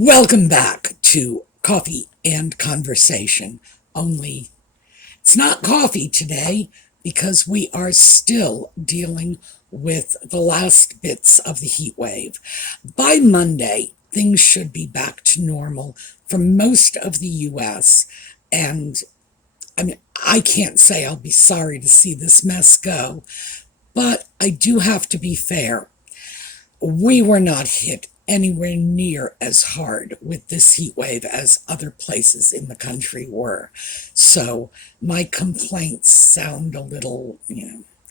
Welcome back to Coffee and Conversation. Only it's not coffee today because we are still dealing with the last bits of the heat wave. By Monday, things should be back to normal for most of the U.S. And I can't say I'll be sorry to see this mess go, but I do have to be fair. We were not hit anywhere near as hard with this heat wave as other places in the country were. So my complaints sound a little,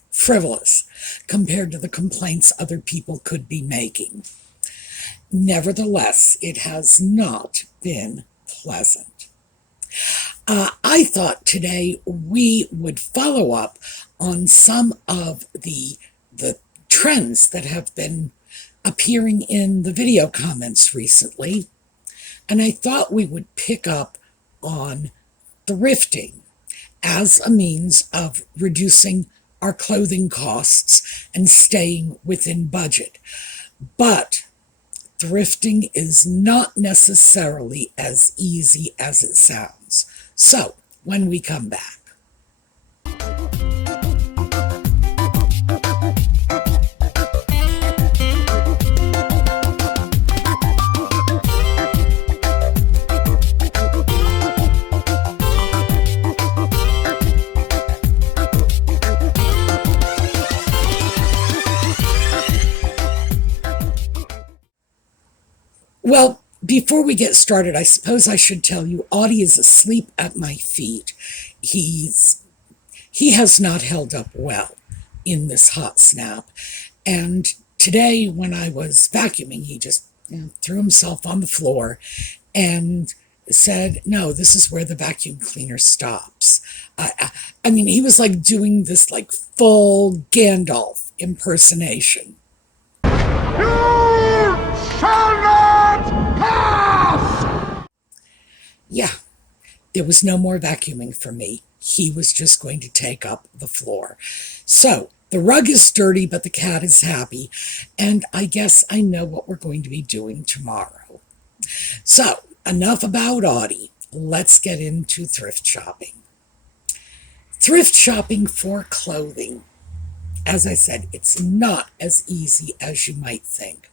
frivolous compared to the complaints other people could be making. Nevertheless, it has not been pleasant. I thought today we would follow up on some of the trends that have been appearing in the video comments recently, and I thought we would pick up on thrifting as a means of reducing our clothing costs and staying within budget. But thrifting is not necessarily as easy as it sounds. So, when we come back. Well, before we get started, I suppose I should tell you, Audie is asleep at my feet. He has not held up well in this hot snap. And today, when I was vacuuming, he just threw himself on the floor and said, "No, this is where the vacuum cleaner stops." He was like doing this like full Gandalf impersonation. You shall not pass! Yeah, there was no more vacuuming for me. He was just going to take up the floor. So, the rug is dirty, but the cat is happy, and I guess I know what we're going to be doing tomorrow. So, enough about Audie. Let's get into thrift shopping. Thrift shopping for clothing. As I said, it's not as easy as you might think.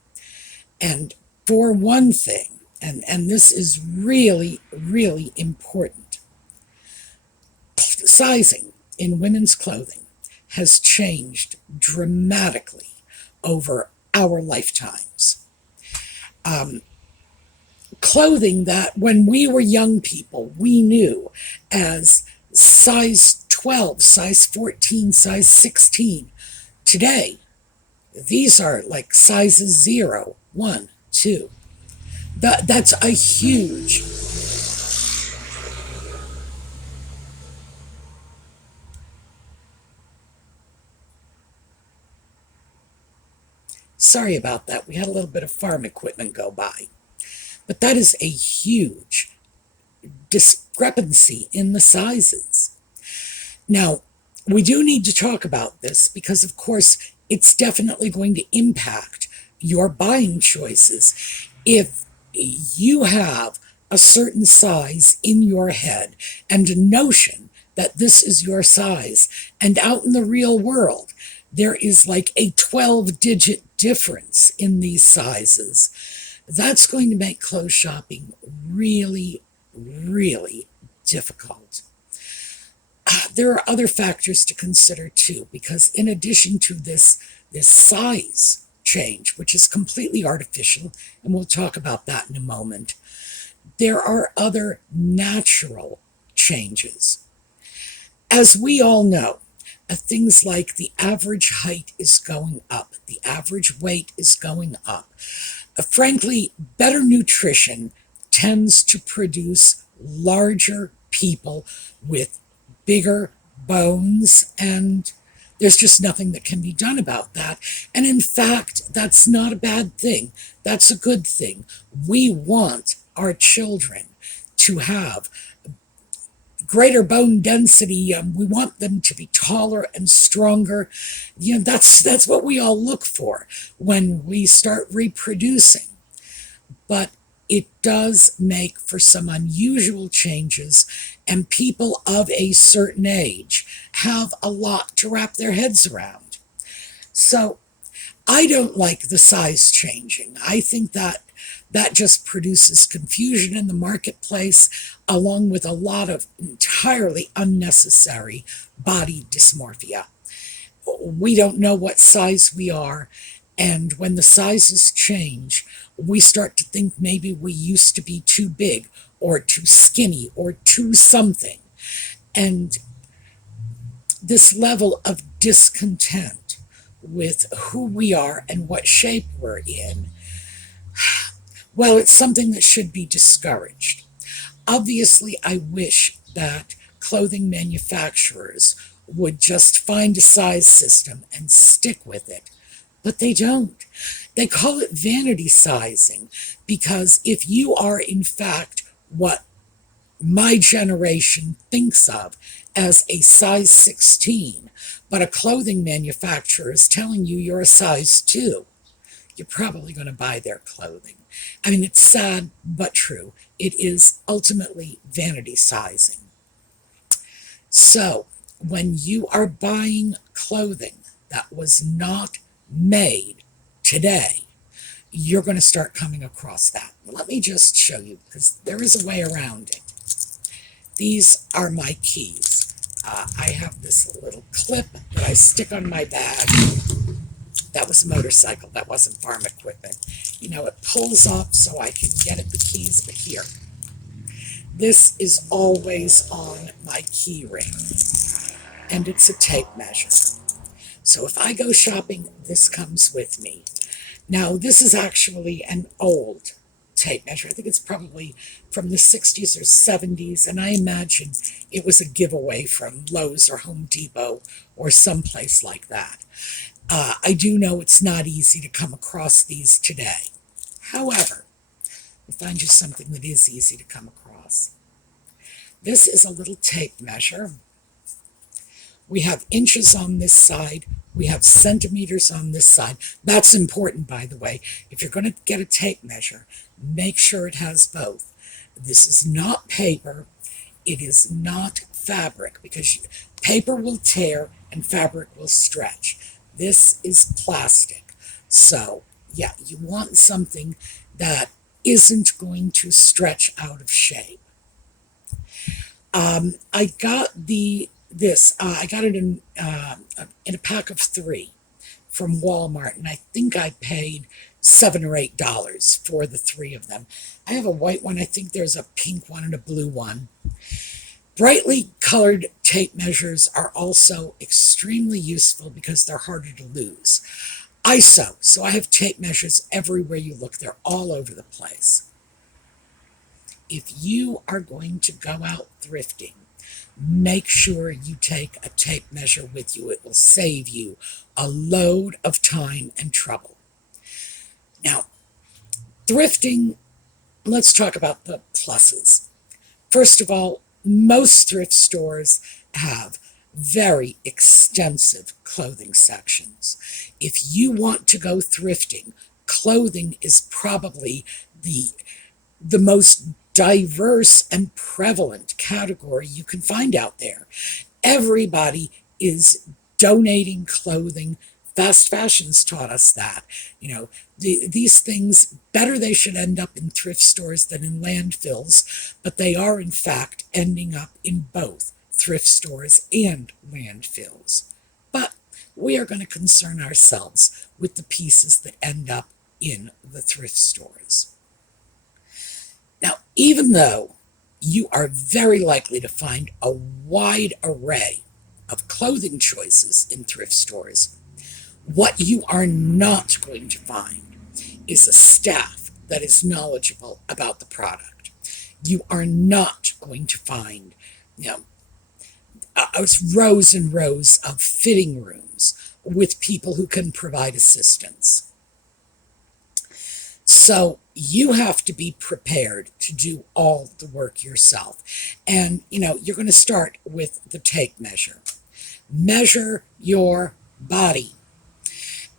And for one thing, and this is really, really important, sizing in women's clothing has changed dramatically over our lifetimes. Clothing that when we were young people, we knew as size 12, size 14, size 16. Today, these are like sizes 0, 1, 2. That's a huge... Sorry about that. We had a little bit of farm equipment go by. But that is a huge discrepancy in the sizes. Now, we do need to talk about this because, of course, it's definitely going to impact your buying choices. If you have a certain size in your head and a notion that this is your size, and out in the real world, there is like a 12-digit difference in these sizes, that's going to make clothes shopping really, really difficult. There are other factors to consider too, because in addition to this size change, which is completely artificial, and we'll talk about that in a moment, there are other natural changes. As we all know, things like the average height is going up, the average weight is going up. Frankly, better nutrition tends to produce larger people with bigger bones, and there's just nothing that can be done about that. And in fact, that's not a bad thing. That's a good thing. We want our children to have greater bone density. We want them to be taller and stronger. That's what we all look for when we start reproducing. But it does make for some unusual changes, and people of a certain age have a lot to wrap their heads around. So I don't like the size changing. I think that that just produces confusion in the marketplace, along with a lot of entirely unnecessary body dysmorphia. We don't know what size we are, and when the sizes change, we start to think maybe we used to be too big or too skinny or too something. And this level of discontent with who we are and what shape we're in, well, it's something that should be discouraged. Obviously, I wish that clothing manufacturers would just find a size system and stick with it, but they don't. They call it vanity sizing because if you are, in fact, what my generation thinks of as a size 16, but a clothing manufacturer is telling you you're a size 2, you're probably going to buy their clothing. I mean, it's sad, but true. It is ultimately vanity sizing. So, when you are buying clothing that was not made today, you're going to start coming across that. Let me just show you, because there is a way around it. These are my keys. I have this little clip that I stick on my bag. That was a motorcycle. That wasn't farm equipment. You know, it pulls up so I can get at the keys, but here. This is always on my key ring, and it's a tape measure. So if I go shopping, this comes with me. Now, this is actually an old tape measure. I think it's probably from the 60s or 70s, and I imagine it was a giveaway from Lowe's or Home Depot or someplace like that. I do know it's not easy to come across these today. However, I'll find you something that is easy to come across. This is a little tape measure. We have inches on this side. We have centimeters on this side. That's important, by the way. If you're going to get a tape measure, make sure it has both. This is not paper. It is not fabric, because paper will tear and fabric will stretch. This is plastic. So, yeah, you want something that isn't going to stretch out of shape. I got I got it in a pack of 3 from Walmart, and I think I paid $7 or $8 for the 3 of them. I have a white one. I think there's a pink one and a blue one. Brightly colored tape measures are also extremely useful because they're harder to lose. I sew, so I have tape measures everywhere you look. They're all over the place. If you are going to go out thrifting, make sure you take a tape measure with you. It will save you a load of time and trouble. Now, thrifting, let's talk about the pluses. First of all, most thrift stores have very extensive clothing sections. If you want to go thrifting, clothing is probably the most diverse and prevalent category you can find out there. Everybody is donating clothing. Fast fashion's taught us that. You know, these things, better they should end up in thrift stores than in landfills, but they are in fact ending up in both thrift stores and landfills. But we are going to concern ourselves with the pieces that end up in the thrift stores. Now, even though you are very likely to find a wide array of clothing choices in thrift stores, what you are not going to find is a staff that is knowledgeable about the product. You are not going to find, rows and rows of fitting rooms with people who can provide assistance. So you have to be prepared to do all the work yourself. And, you're going to start with the tape measure. Measure your body.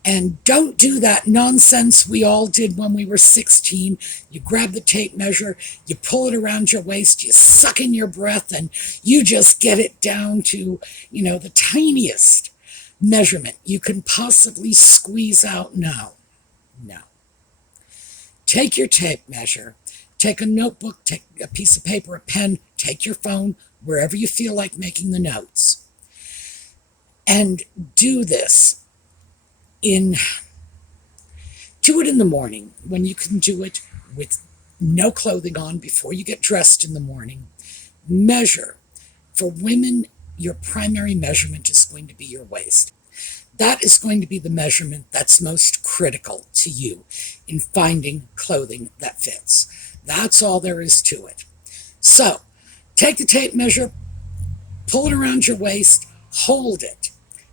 And don't do that nonsense we all did when we were 16. You grab the tape measure, you pull it around your waist, you suck in your breath, and you just get it down to, the tiniest measurement you can possibly squeeze out. No. Take your tape measure, take a notebook, take a piece of paper, a pen, take your phone, wherever you feel like making the notes. And do this. Do it in the morning when you can do it with no clothing on before you get dressed in the morning. Measure. For women, your primary measurement is going to be your waist. That is going to be the measurement that's most critical to you in finding clothing that fits. That's all there is to it. So, take the tape measure, pull it around your waist, hold it,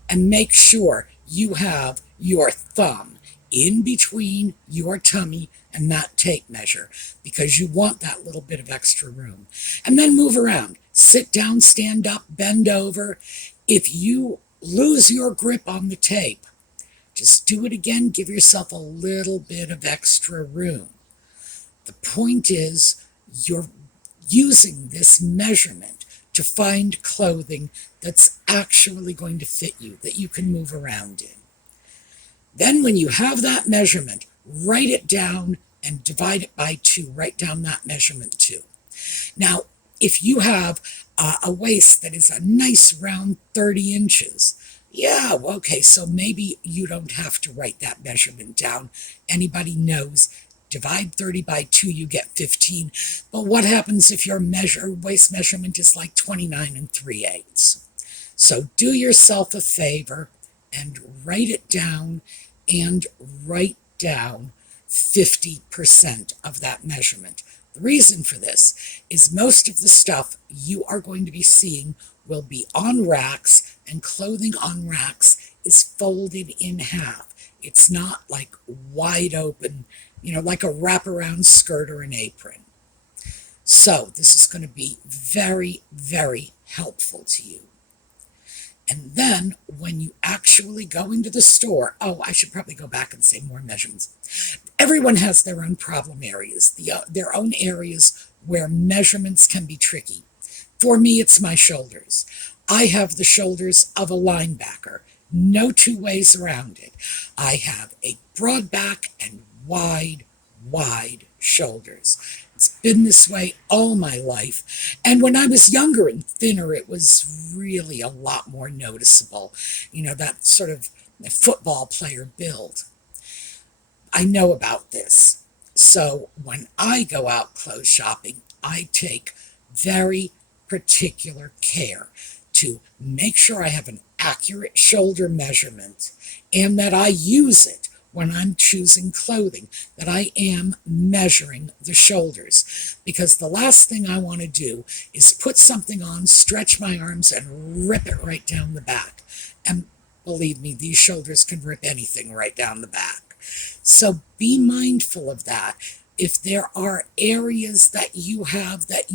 and make sure you have your thumb in between your tummy and that tape measure, because you want that little bit of extra room. And then move around. Sit down, stand up, bend over. If you lose your grip on the tape, just do it again. Give yourself a little bit of extra room. The point is, you're using this measurement to find clothing that's actually going to fit you, that you can move around in. Then when you have that measurement, write it down and divide it by 2. Write down that measurement too. Now, if you have a waist that is a nice round 30 inches, yeah, okay, so maybe you don't have to write that measurement down. Anybody knows, divide 30 by 2, you get 15. But what happens if your waist measurement is like 29 3/8? So do yourself a favor and write it down, and write down 50% of that measurement. The reason for this is most of the stuff you are going to be seeing will be on racks, and clothing on racks is folded in half. It's not like wide open, like a wraparound skirt or an apron. So this is going to be very, very helpful to you. And then when you actually go into the store, I should probably go back and say more measurements. Everyone has their own problem areas, their own areas where measurements can be tricky. For me, it's my shoulders. I have the shoulders of a linebacker. No two ways around it. I have a broad back and wide shoulders. It's been this way all my life. And when I was younger and thinner, it was really a lot more noticeable. That sort of football player build. I know about this. So when I go out clothes shopping, I take very particular care to make sure I have an accurate shoulder measurement, and that I use it when I'm choosing clothing, that I am measuring the shoulders. Because the last thing I want to do is put something on, stretch my arms, and rip it right down the back. And believe me, these shoulders can rip anything right down the back. So be mindful of that. If there are areas that you have that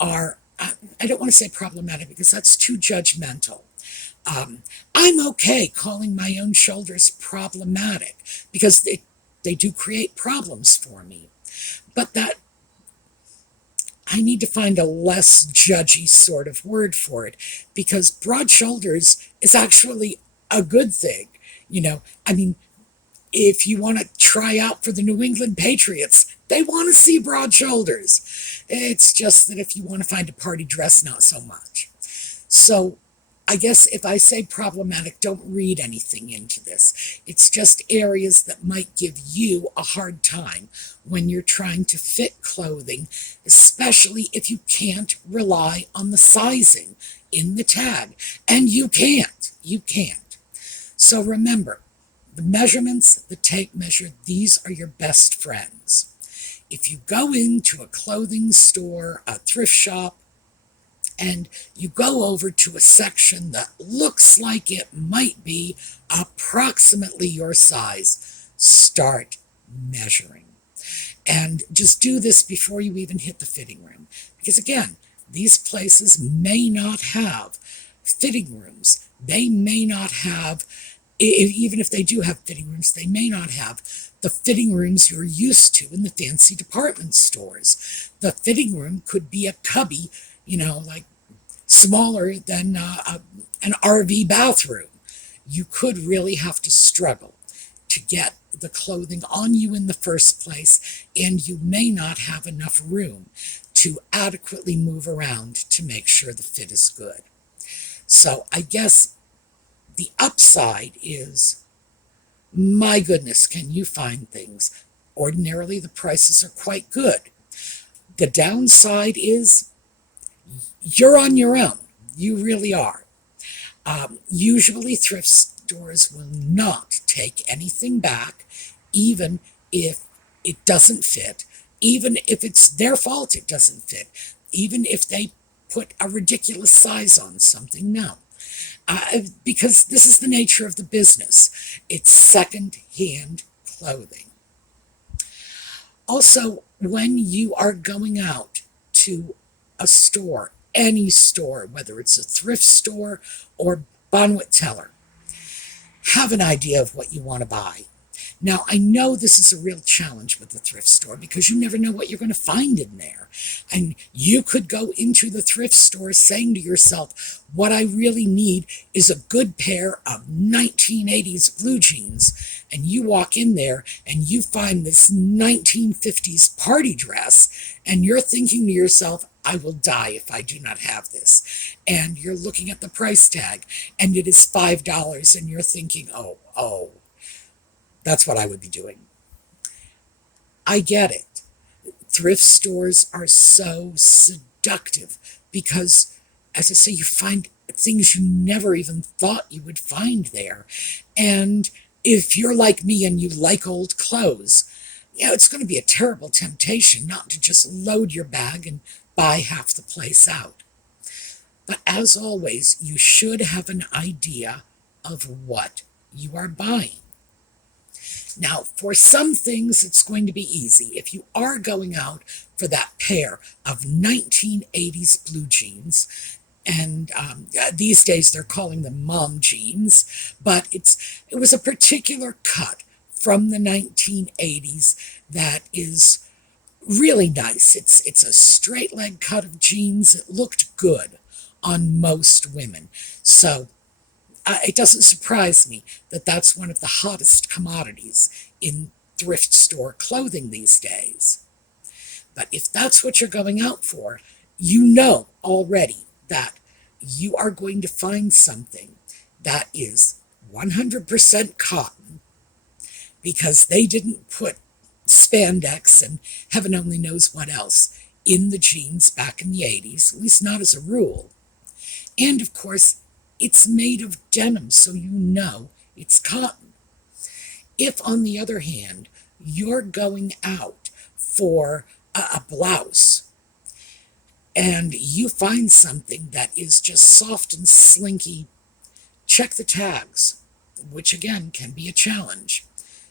are, I don't want to say problematic because that's too judgmental. I'm okay calling my own shoulders problematic because they do create problems for me. But that I need to find a less judgy sort of word for it, because broad shoulders is actually a good thing. If you want to try out for the New England Patriots, they want to see broad shoulders. It's just that if you want to find a party dress, not so much. So I guess if I say problematic, don't read anything into this. It's just areas that might give you a hard time when you're trying to fit clothing, especially if you can't rely on the sizing in the tag. And you can't. So remember, the measurements, the tape measure, these are your best friends. If you go into a clothing store, a thrift shop, and you go over to a section that looks like it might be approximately your size, start measuring. And just do this before you even hit the fitting room. Because again, these places may not have fitting rooms. They may not have Even if they do have fitting rooms, they may not have the fitting rooms you're used to in the fancy department stores. The fitting room could be a cubby, like smaller than an RV bathroom. You could really have to struggle to get the clothing on you in the first place, and you may not have enough room to adequately move around to make sure the fit is good. So I guess the upside is, my goodness, can you find things? Ordinarily, the prices are quite good. The downside is you're on your own. You really are. Usually, thrift stores will not take anything back, even if it doesn't fit, even if it's their fault it doesn't fit, even if they put a ridiculous size on something. No. Because this is the nature of the business. It's second-hand clothing. Also, when you are going out to a store, any store, whether it's a thrift store or Bonwit Teller, have an idea of what you want to buy. Now, I know this is a real challenge with the thrift store because you never know what you're going to find in there. And you could go into the thrift store saying to yourself, what I really need is a good pair of 1980s blue jeans. And you walk in there and you find this 1950s party dress, and you're thinking to yourself, I will die if I do not have this. And you're looking at the price tag and it is $5, and you're thinking, oh, that's what I would be doing. I get it. Thrift stores are so seductive because, as I say, you find things you never even thought you would find there. And if you're like me and you like old clothes, it's going to be a terrible temptation not to just load your bag and buy half the place out. But as always, you should have an idea of what you are buying. Now, for some things, it's going to be easy. If you are going out for that pair of 1980s blue jeans, and these days they're calling them mom jeans, but it was a particular cut from the 1980s that is really nice. It's a straight leg cut of jeans. It looked good on most women. So it doesn't surprise me that that's one of the hottest commodities in thrift store clothing these days. But if that's what you're going out for, you know already that you are going to find something that is 100% cotton, because they didn't put spandex and heaven only knows what else in the jeans back in the 80s, at least not as a rule. And of course, it's made of denim, so you know it's cotton. If, on the other hand, you're going out for a blouse and you find something that is just soft and slinky, check the tags, which again can be a challenge.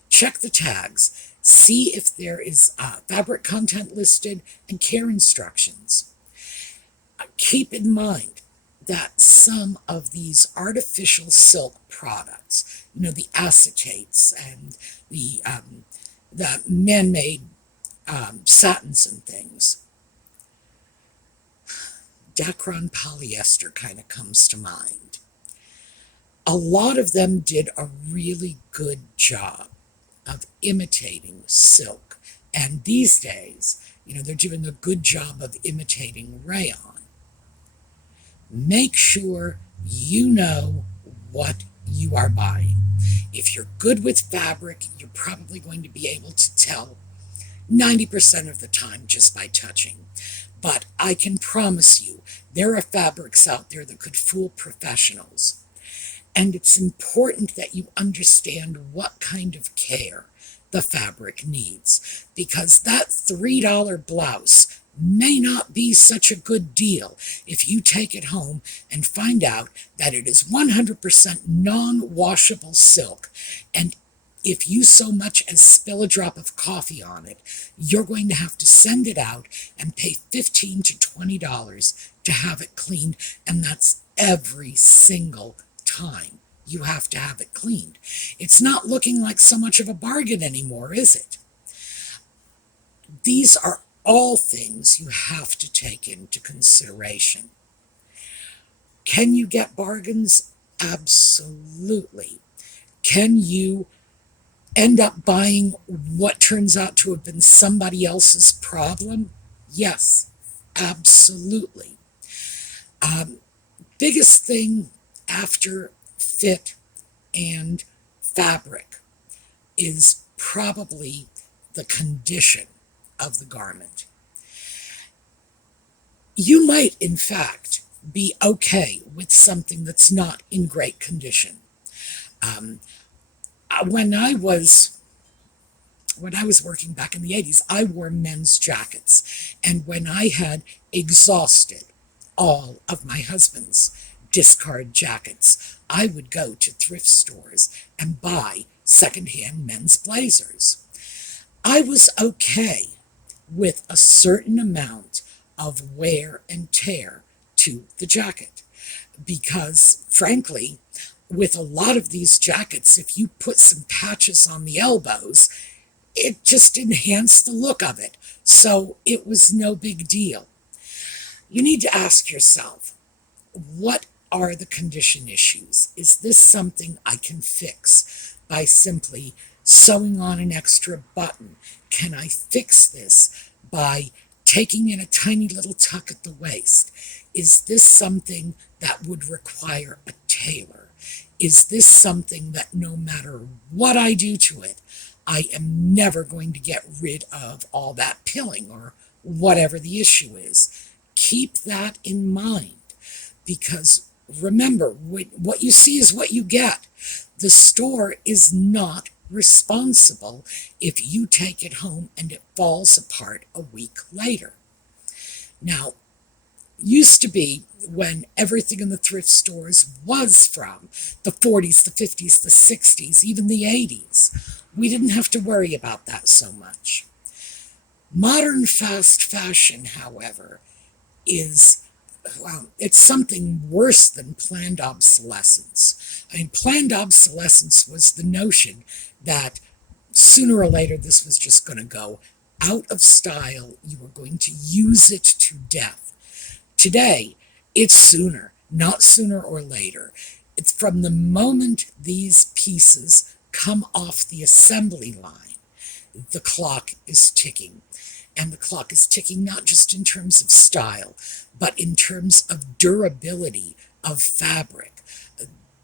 Check the tags, see if there is fabric content listed and care instructions. Keep in mind that some of these artificial silk products, the acetates and the man-made satins and things, Dacron polyester kind of comes to mind. A lot of them did a really good job of imitating silk. And these days, they're doing a good job of imitating rayon. Make sure you know what you are buying. If you're good with fabric, you're probably going to be able to tell 90% of the time just by touching. But I can promise you, there are fabrics out there that could fool professionals. And it's important that you understand what kind of care the fabric needs, because that $3 blouse may not be such a good deal if you take it home and find out that it is 100% non-washable silk, and if you so much as spill a drop of coffee on it, you're going to have to send it out and pay $15 to $20 to have it cleaned, and that's every single time you have to have it cleaned. It's not looking like so much of a bargain anymore, is it? These are all things you have to take into consideration. Can you get bargains? Absolutely. Can you end up buying what turns out to have been somebody else's problem? Yes, absolutely. Biggest thing after fit and fabric is probably the condition of the garment. You might, in fact, be okay with something that's not in great condition. When I was working back in the 80s, I wore men's jackets. And when I had exhausted all of my husband's discard jackets, I would go to thrift stores and buy secondhand men's blazers. I was okay with a certain amount of wear and tear to the jacket because, frankly, with a lot of these jackets, if you put some patches on the elbows, it just enhanced the look of it. So it was no big deal. You need to ask yourself, what are the condition issues? Is this something I can fix by simply sewing on an extra button? Can I fix this by taking in a tiny little tuck at the waist? Is this something that would require a tailor? Is this something that no matter what I do to it, I am never going to get rid of all that pilling or whatever the issue is? Keep that in mind, because remember, what you see is what you get. The store is not responsible if you take it home and it falls apart a week later. Now, used to be when everything in the thrift stores was from the 40s, the 50s, the 60s, even the 80s. We didn't have to worry about that so much. Modern fast fashion, however, is, well, it's something worse than planned obsolescence. I mean, planned obsolescence was the notion that sooner or later this was just going to go out of style. You were going to use it to death. Today, it's sooner, not sooner or later. It's from the moment these pieces come off the assembly line, the clock is ticking. And the clock is ticking not just in terms of style, but in terms of durability of fabric.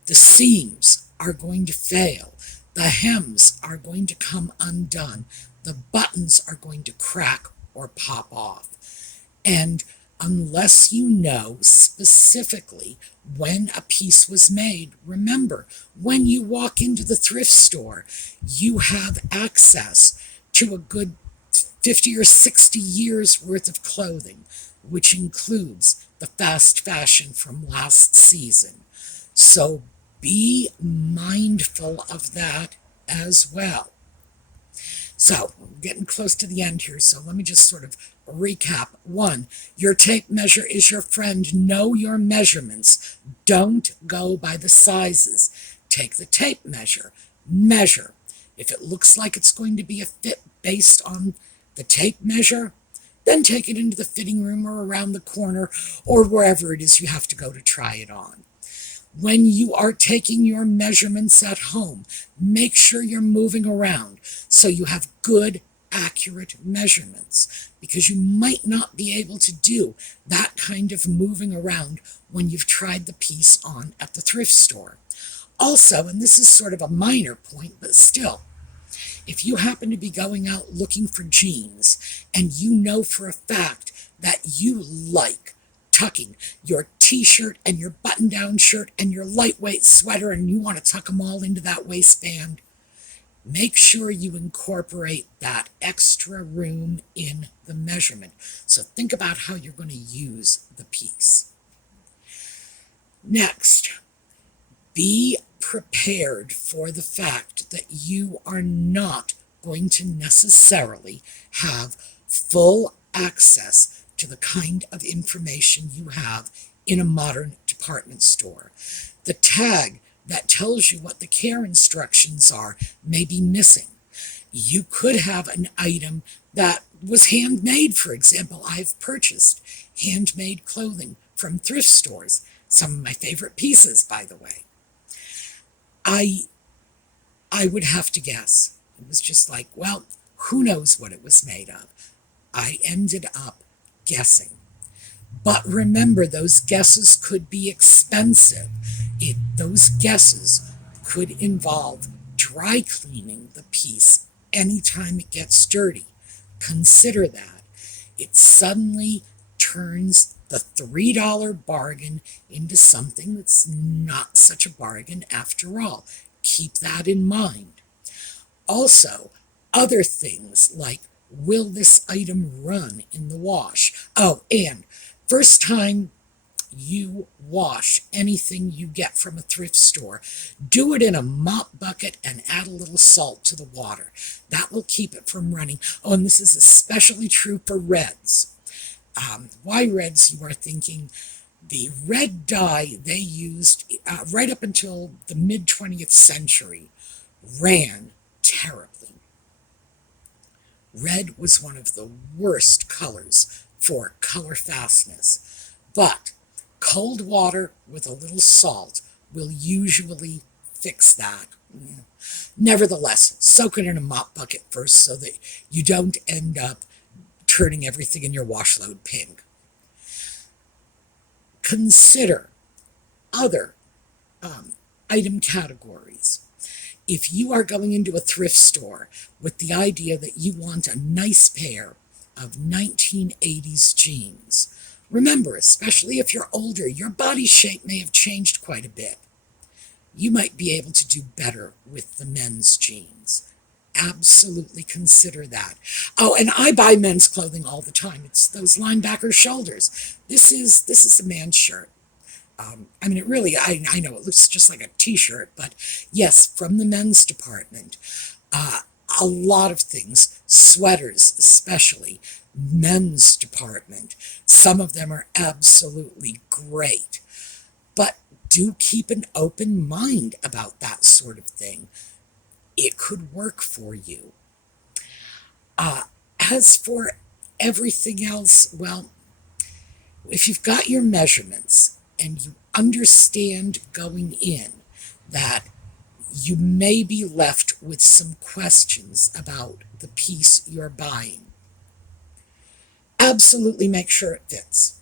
The seams are going to fail. The hems are going to come undone. The buttons are going to crack or pop off. And unless you know specifically when a piece was made, remember, when you walk into the thrift store, you have access to a good 50 or 60 years worth of clothing, which includes the fast fashion from last season. So be mindful of that as well. So we're getting close to the end here, so let me just sort of recap. 1, your tape measure is your friend. Know your measurements. Don't go by the sizes. Take the tape measure. Measure. If it looks like it's going to be a fit based on the tape measure, then take it into the fitting room or around the corner or wherever it is you have to go to try it on. When you are taking your measurements at home, make sure you're moving around so you have good, accurate measurements, because you might not be able to do that kind of moving around when you've tried the piece on at the thrift store. Also, and this is sort of a minor point, but still, if you happen to be going out looking for jeans and you know for a fact that you like tucking your t-shirt and your button-down shirt and your lightweight sweater and you want to tuck them all into that waistband, make sure you incorporate that extra room in the measurement. So think about how you're going to use the piece. Next, be prepared for the fact that you are not going to necessarily have full access to the kind of information you have in a modern department store. The tag that tells you what the care instructions are may be missing. You could have an item that was handmade, for example. I've purchased handmade clothing from thrift stores. Some of my favorite pieces, by the way. I would have to guess. It was just like, well, who knows what it was made of? I ended up guessing. But remember, those guesses could be expensive. Those guesses could involve dry cleaning the piece anytime it gets dirty. Consider that. It suddenly turns the $3 bargain into something that's not such a bargain after all. Keep that in mind. Also, other things like, will this item run in the wash? Oh, and first time you wash anything you get from a thrift store, do it in a mop bucket and add a little salt to the water. That will keep it from running. Oh, and this is especially true for reds. Why reds, you are thinking? The red dye they used right up until the mid-20th century ran terribly. Red was one of the worst colors for color fastness, but cold water with a little salt will usually fix that. Nevertheless, soak it in a mop bucket first so that you don't end up turning everything in your wash load pink. Consider other item categories. If you are going into a thrift store with the idea that you want a nice pair of 1980s jeans, remember, especially if you're older, your body shape may have changed quite a bit. You might be able to do better with the men's jeans. Absolutely consider that. Oh, and I buy men's clothing all the time. It's those linebacker shoulders. This is a man's shirt. I mean, it really, I know it looks just like a t-shirt, but yes, from the men's department. A lot of things, sweaters especially, men's department. Some of them are absolutely great. But do keep an open mind about that sort of thing. It could work for you. As for everything else, well, if you've got your measurements and you understand going in that you may be left with some questions about the piece you're buying, absolutely make sure it fits.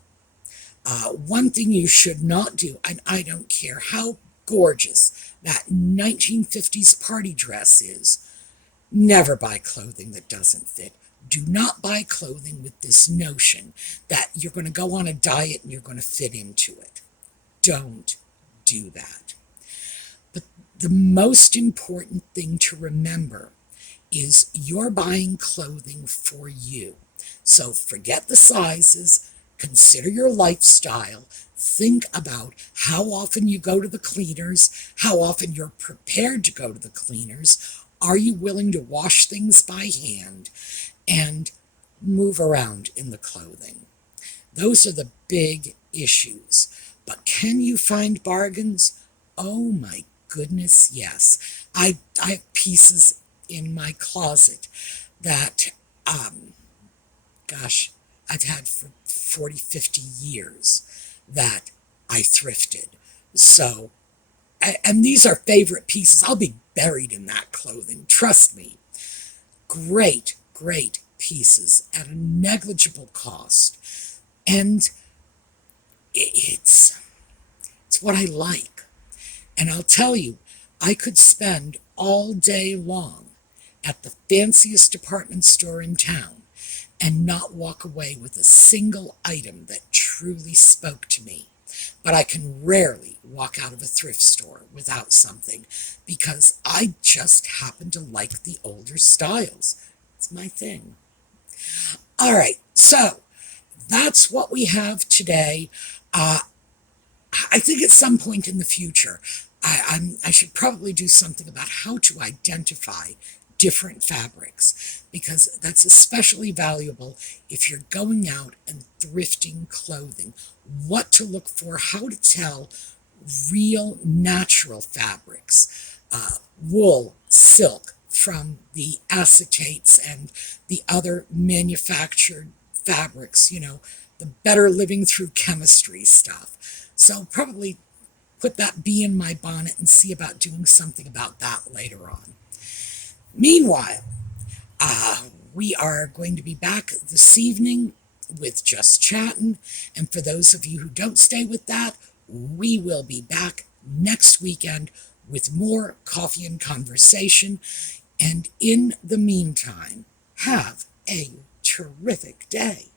One thing you should not do, and I don't care how gorgeous that 1950s party dress is, never buy clothing that doesn't fit. Do not buy clothing with this notion that you're going to go on a diet and you're going to fit into it. Don't do that. But the most important thing to remember is you're buying clothing for you. So forget the sizes, consider your lifestyle, think about how often you go to the cleaners, how often you're prepared to go to the cleaners, are you willing to wash things by hand, and move around in the clothing. Those are the big issues. But can you find bargains? Oh my goodness, yes. I have pieces in my closet that, gosh, I've had for 40, 50 years that I thrifted. So, and these are favorite pieces. I'll be buried in that clothing, trust me. Great, great pieces at a negligible cost. And it's what I like. And I'll tell you, I could spend all day long at the fanciest department store in town and not walk away with a single item that truly spoke to me. But I can rarely walk out of a thrift store without something because I just happen to like the older styles. It's my thing. All right, so that's what we have today. I think at some point in the future, I should probably do something about how to identify different fabrics, because that's especially valuable if you're going out and thrifting clothing. What to look for, how to tell real natural fabrics, wool, silk from the acetates and the other manufactured fabrics, the better living through chemistry stuff. So probably put that bee in my bonnet and see about doing something about that later on. Meanwhile, we are going to be back this evening with Just Chatting. And for those of you who don't stay with that, we will be back next weekend with more coffee and conversation. And in the meantime, have a terrific day.